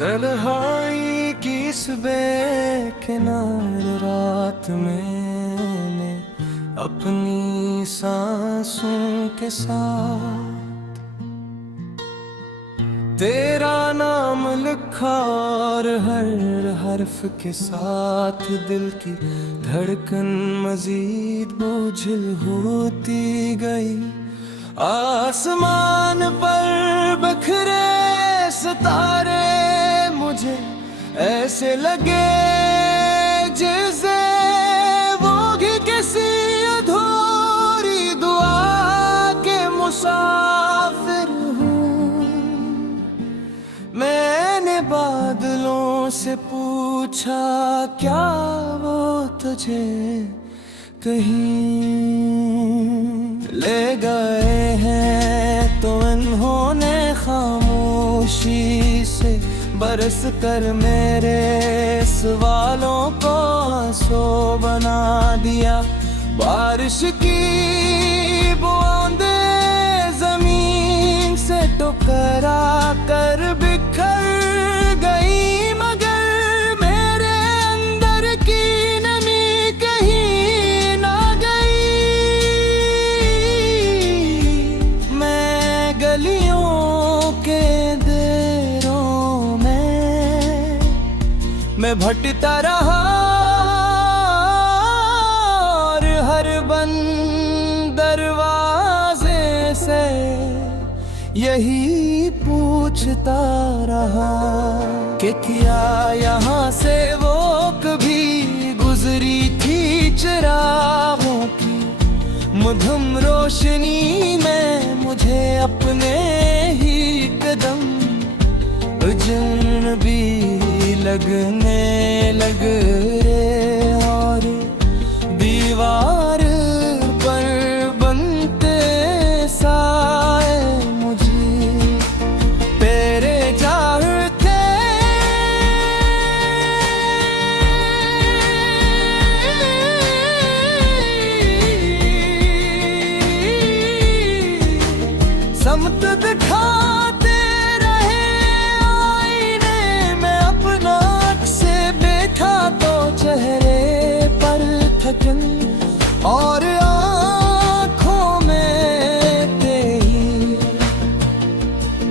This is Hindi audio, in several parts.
तन्हाई की इस बेकिनार रात मैंने अपनी सांसों के साथ तेरा नाम लिखा और हर हर्फ के साथ दिल की धड़कन मजीद बोझिल होती गई। आसमान पर बिखरे सितारे मुझे ऐसे लगे जैसे वो भी किसी अधूरी दुआ के मुसाफिर हूँ। मैंने बादलों से पूछा क्या वो तुझे कहीं ले गए हैं, तो उन्होंने खामोशी से बरस कर मेरे सवालों को आंसू बना दिया। बारिश की बूंदें जमीन से टकरा कर बिखर गई, मगर मेरे अंदर की नमी कहीं ना गई। मैं गलियों के देरों में मैं भटकता रहा और हर बंद दरवाजे से यही पूछता रहा कि क्या यहाँ से वो कभी गुजरी थी चिरागों की मधुम रोशनी में मुझे अपने ही कदम अजनबी लगने लग रे, और दीवार पर बनते साए मुझे तेरे चाहते। समत दिखाते रहे आईने में अपना अक्स बैठा, तो चेहरे पर थकन और आँखों में तेरी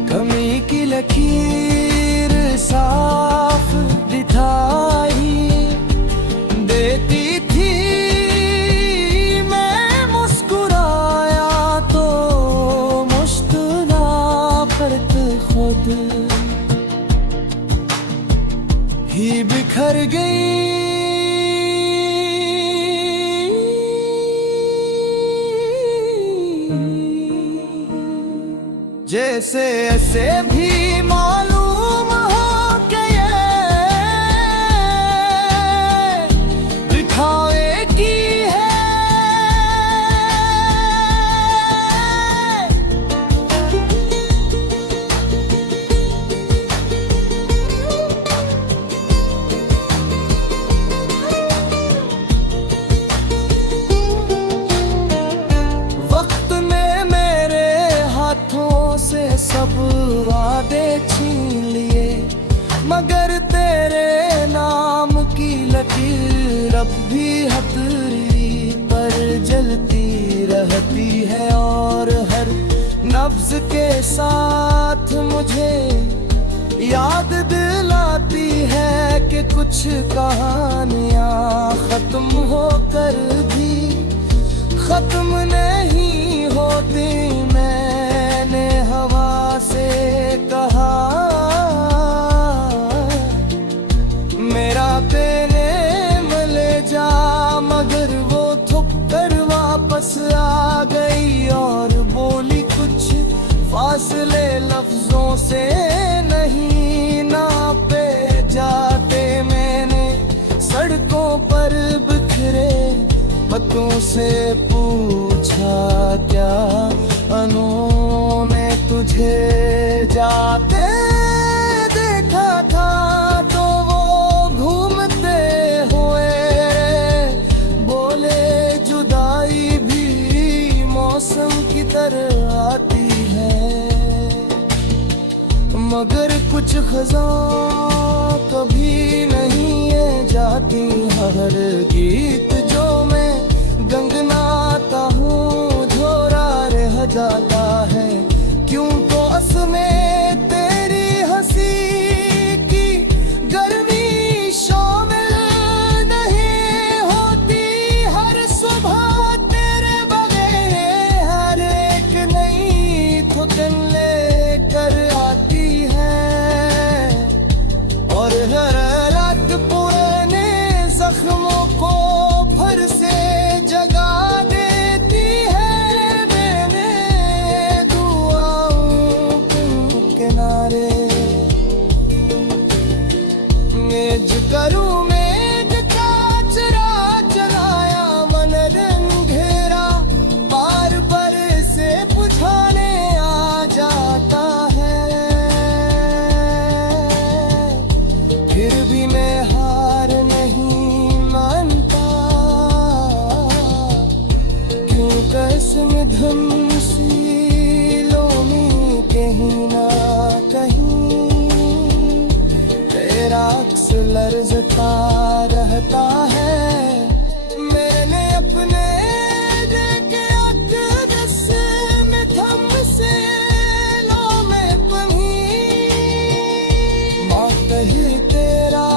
कमी की लकीर साफ दिखाई देती थी। मैं मुस्कुराया तो मुस्कुराहट खुद ही बिखर गई। जैसे ऐसे भी मालूम हो कि ये दिखावे की है। वक्त ने मेरे हाथों से सब वादे छीन लिए, मगर तेरे नाम की लकीर अब भी हथेली पर जलती रहती है, और हर नब्ज के साथ मुझे याद दिलाती है कि कुछ कहानियाँ खत्म होकर भी खत्म नहीं होती। मैंने हवा से कहा मेरा पेने मले जा, मगर वो थुक कर वापस आ गई और बोली कुछ फासले लफ्जों से नहीं नापे जाते। मैंने सड़कों पर बिखरे पत्तों से पूछा क्या उन्होंने तुझे जाते देखा था, तो वो घूमते हुए बोले जुदाई भी मौसम की तरह आती है। मगर कुछ खज़ां कभी नहीं ये जाती। हर गीत जो मैं गंगनाता हूँ झोरा रह जाता है। क्यों तो असमें तेरी हंसी की गर्मी शामिल नहीं होती। हर सुबह तेरे बगैर हर एक नई थकन लेकर आती है और हर रात पुराने जख्मों को फिर से जगा देती है। मैंने दुआओं के किनारे मेज करूं मेज का चरा चलाया मन रंगेरा बार बार से बुझाने आ जाता है। फिर भी मैं हार नहीं मानता। क्यों कसम धमसीलों में कहीं ना कहीं तेरा अक्स लर्ज़ता रहता है। मैंने अपने देखे अक़दस में धमसीलों में पढ़ी माँ कहीं तेरा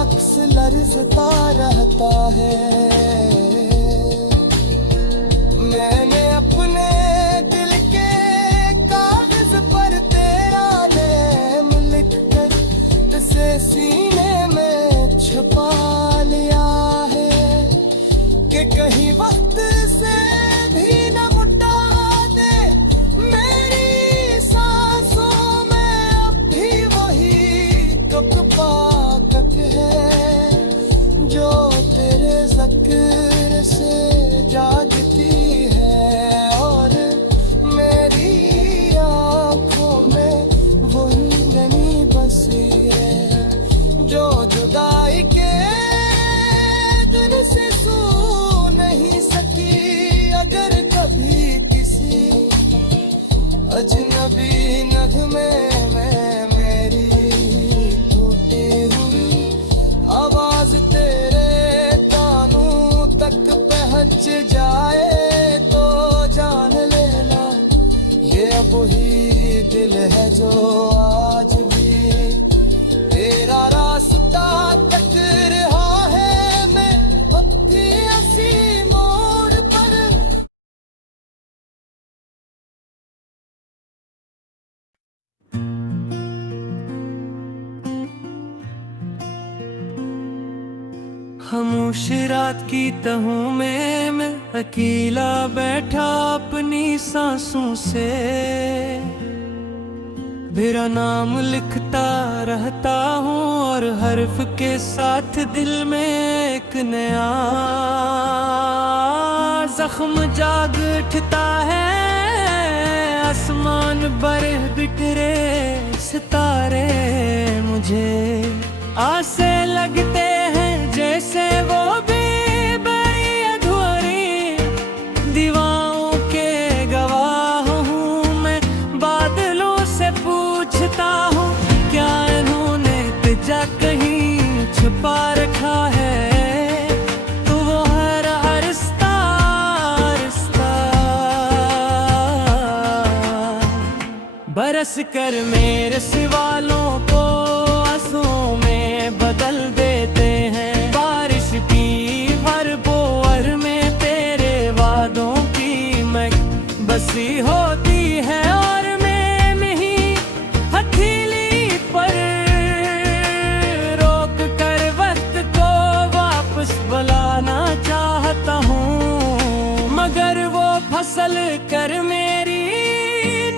अक्स लर्ज़ता रहता है। मैंने अपने दिल के कागज पर तेरा नाम लिख कर इसे सीने में छुपा लिया है कि कहीं वक्त से भी न मुटा दे। मेरी सांसों में अब भी वही कपा कक है जो तेरे ज़िक्र से जागती है और मेरी आँखों में वही नमी बसी है जो जुदाई के दिल से सो नहीं सकी। अगर कभी किसी अजनबी नगमे में मेरी टूटी हुई आवाज तेरे कानों तक पहुंच जाए तो जान लेना ये वही दिल है जो आज भी तेरा रास्ता तक रहा है। मैं अब भी ऐसी मोड़ पर खामोश रात की तहों में मैं अकेला बैठा अपनी सांसों से मेरा नाम लिखता रहता हूँ और हर्फ के साथ दिल में एक नया जख्म जाग उठता है। आसमान पर बिखरे सितारे मुझे आसे लगते हैं जैसे वो भी बड़ी अधूरी दीवारों के गवाह हूँ मैं। बादलों से पूछता हूँ क्या इन्होंने तिजा कहीं छुपा रखा है। तो वो हर आहिस्ता आहिस्ता बरस कर मेरे सवालों को आंसुओं में बदल देते हैं। बारिश की हर बोअर में तेरे वादों की मैं बसी होती है और मैं ही हथेली पर रोक कर वक्त को वापस बुलाना चाहता हूँ। मगर वो फसल कर मेरी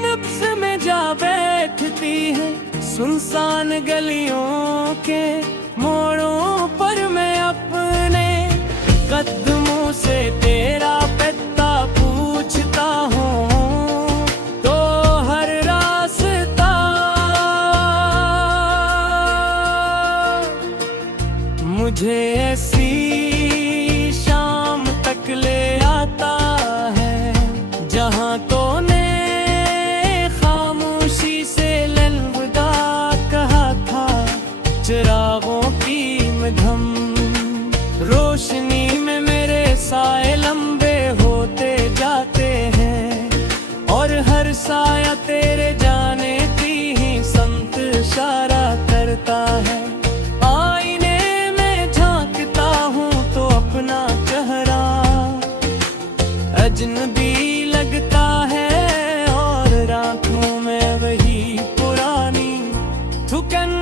नब्ज़ में जा बैठती है। सुनसान गलियों के मोड़ों पर मैं अपने कदमों से तेरा पता पूछता हूँ तो हर रास्ता मुझे ऐसी शाम तक ले आता है जहाँ तो ने खामोशी से अलविदा अजनबी लगता है और आंखों में वही पुरानी थुकन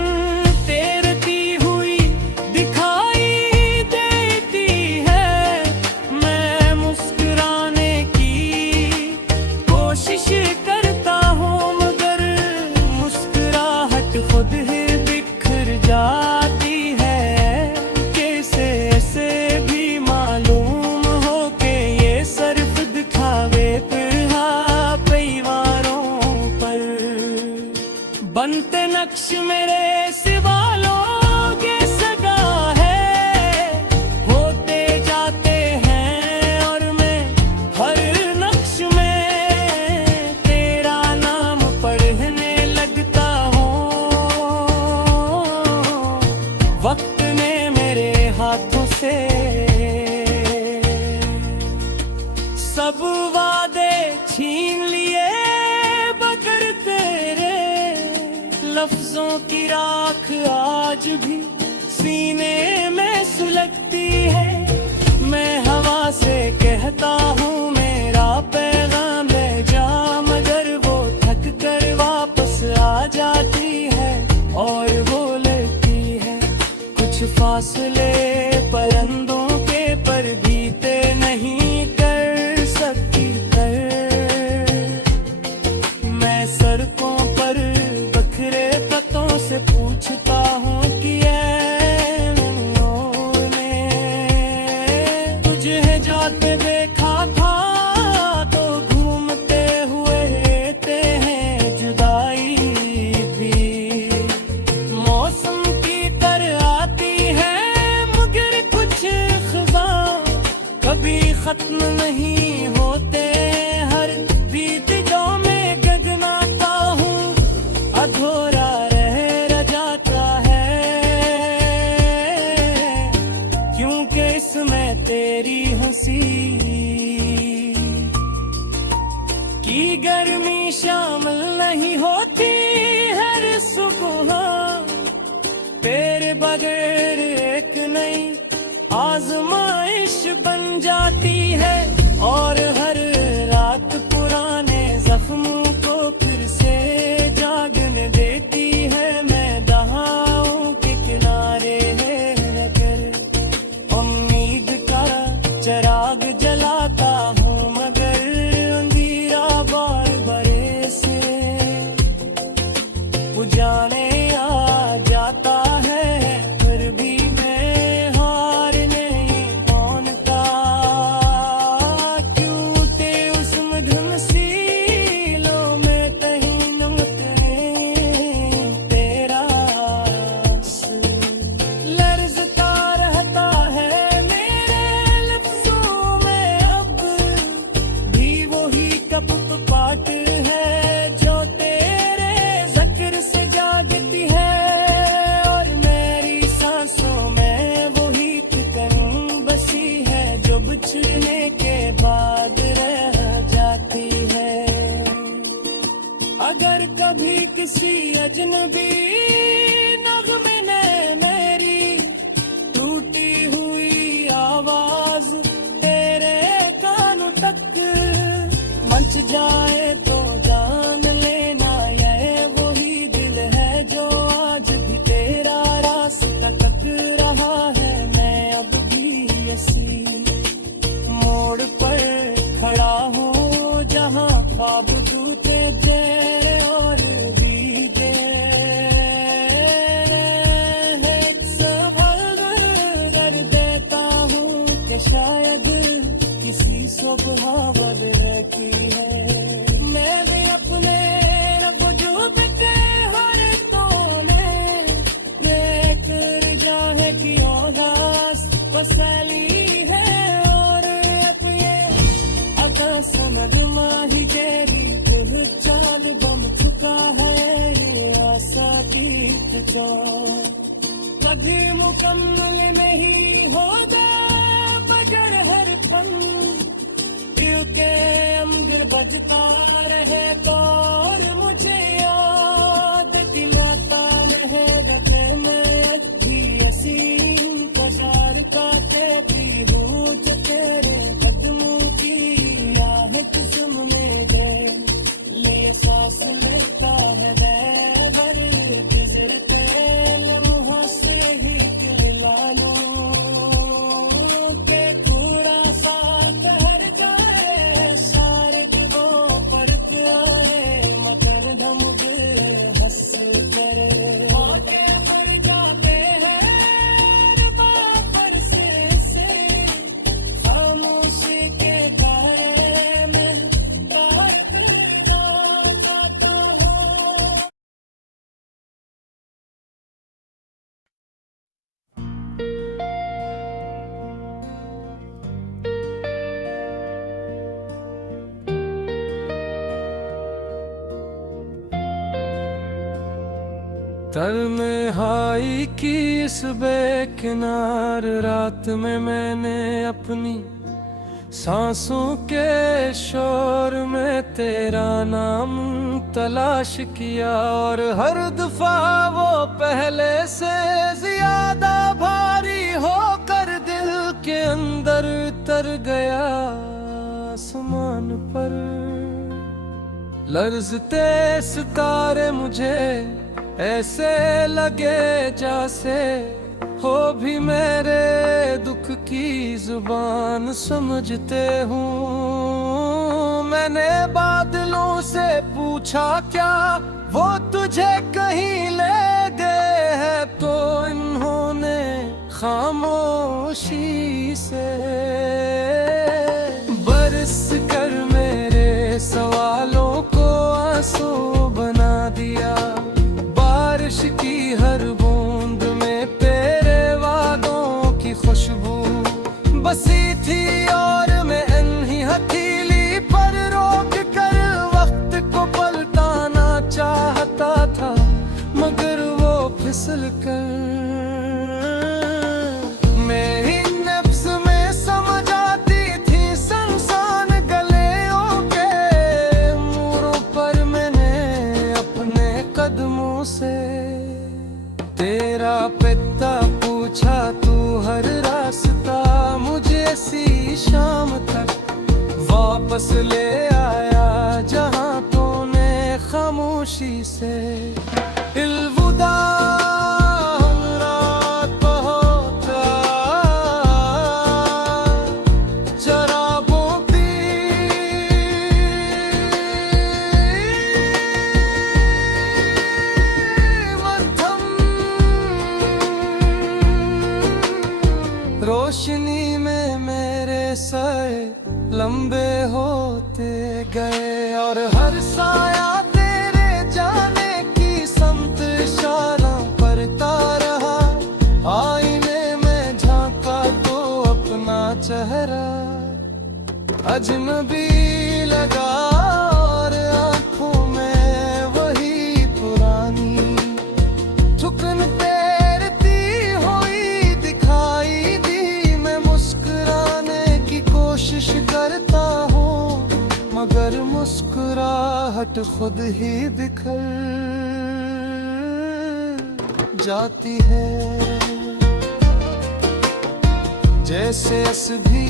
तैरती हुई दिखाई देती है। मैं मुस्कुराने की कोशिश करता हूँ मगर मुस्कुराहट खुद ही बिखर जाती है। कैसे ऐसे भी मालूम हो के ये सिर्फ दिखावे पर हाँ परिवारों पर बनते नक्श मेरे सिवा लोग ये सगा है होते जाते हैं और मैं हर नक्श में तेरा नाम पढ़ने लगता हूँ। वक्त ने मेरे हाथों से सब वादे छीन लिए मगर तेरे लफ्जों की राख आज भी सीने में सुलगती है। मैं हवा से कहता हूँ मेरा पैगाम ले जा मगर वो थक कर वापस आ जाती है और बोलती है कुछ फासले परिंदों के पर बीते नहीं कर सकती कर। मैं सड़कों पर बखरे पतों से पूछता हूँ कि ऐ मैंने तुझे जाते देखा था तो घूमते हुए रहते हैं जुदाई भी मौसम की तरह आती है मगर कुछ ख़ुदा कभी खत्म नहीं होते। हर बीतों में गगनाता हूँ अधूरा रह जाता है क्योंकि इसमें तेरी हंसी की गर्मी शामिल नहीं होती। हर सुबह तेरे बगैर एक नई आजमाइश बन जाती है और हर रात पुराने जख्मों को फिर से जागने देती है। मैं दहाओं के किनारे रहकर उम्मीद का चिराग जलाता हूँ मगर अंधेरा बार बार से बुझाने आ जाता है फिर भी मैं हार नहीं मानता। क्यों ते उस मधुम सीलों में कहीं नमते तेरा लर्जता रहता है मेरे लफ्जों में अब भी वही कप पाट है जो तेरे जिक्र से जागती है और मेरी सांसों में वही फिक्र बसी है जो बिछड़ने के बाद रह जाती है। अगर कभी किसी अजनबी नग़्मे ने मेरी टूटी हुई आवाज तेरे कानों तक मच जाए तो जान लेना ये वही दिल है जो आज भी तेरा रास्ता तक रहा है। मैं अब भी ऐसी मोड़ पर खड़ा हूँ जहाँ ख्वाब टूटे चेहरे और बीते एक सवाल कर देता हूँ कि शायद किसी सुबह बदल की है। मैं भी अपने वजूद के हर कोने देख जाए कि उदास बसली है और अब ये अदा समझ माही तेरी दिल चाल बम चुका है ये आशा की जो कभी मुकम्मल नहीं होगा बगर हर पल क्योंकि अंदर बजता रहे तो और मुझे याद दिलाता रहेगा कि मैं अच्छी ऐसी इंतजार का थे भी हूँ जो तेरे कदमों की तन्हाई की इस बेकिनार रात में मैंने अपनी सांसों के शोर में तेरा नाम तलाश किया, और हर दफा वो पहले से ज्यादा भारी होकर दिल के अंदर तर गया। आसमान पर लर्जते सितारे मुझे ऐसे लगे जैसे हो भी मेरे दुख की जुबान समझते हूँ। मैंने बादलों से पूछा क्या वो तुझे कहीं ले गए हैं, तो इन्होंने खामोशी से बरस कर मेरे सवालों को आंसू बना दिया। बारिश की हर बूंद में तेरे वादों की खुशबू बसी थी, और मैं अन्ही हथेली पर रोक कर वक्त को पलटाना चाहता था, मगर वो फिसल कर मेरी नफ्स में समझ आती थी। संसान गलियों के मोड़ों पर मैंने अपने कदमों से तेरा पता पूछा, तू हर रास्ता मुझे सी शाम तक वापस ले आया, जहां तूने खामोशी से इल्वुदा रोशनी में मेरे साए लंबे होते गए, और हर साया तेरे जाने की समत इशारा करता रहा। आईने में झांका तो अपना चेहरा अजनबी लगा, और आंखों में वही पुरानी ठुकन तैरती हुई दिखाई दी। मैं मुस्कुराने की कोशिश करता हूँ, मगर मुस्कुराहट खुद ही बिखर जाती है। जैसे अस भी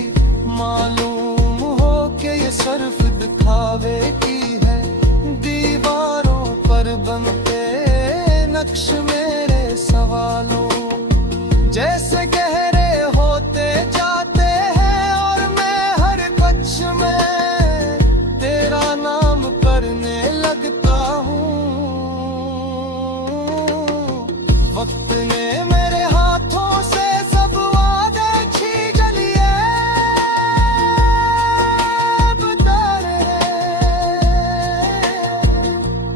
मालूम हो कि ये सिर्फ दिखावे की है, दीवारों पर बनते नक्श मेरे सवालों जैसे गहरे होते जाते हैं, और मैं हर कच्छ में तेरा नाम करने लगता हूँ। वक्त ने मेरे हाथों से सब वादे छीन लिए, बता रहे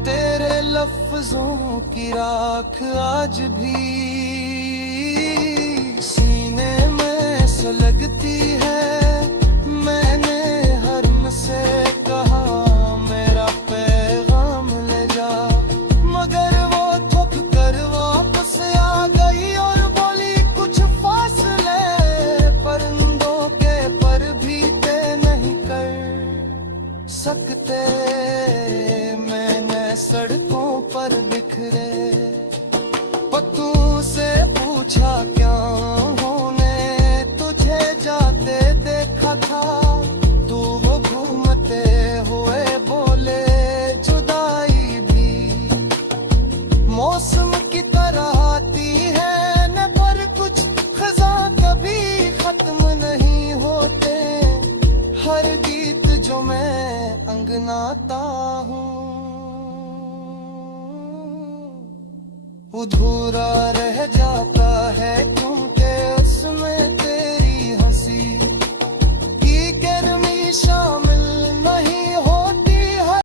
तेरे लफ्जों की राख आज भी सीने में सुलगती है। मैंने हरम से कहा मेरा पैगाम ले जा, मगर वो थक कर वापस आ गई और बोली कुछ फासले परिंदों के पर भी तय नहीं कर सकते। मैंने सड़कों पर बिखरे पत्तों से पूछा क्या होने तुझे जाते देखा था, तू वो घूमते हुए बोले जुदाई भी मौसम की तरह आती है न, पर कुछ खजा कभी खत्म नहीं होते। हर गीत जो मैं अंगनाता हूँ अधूरा रह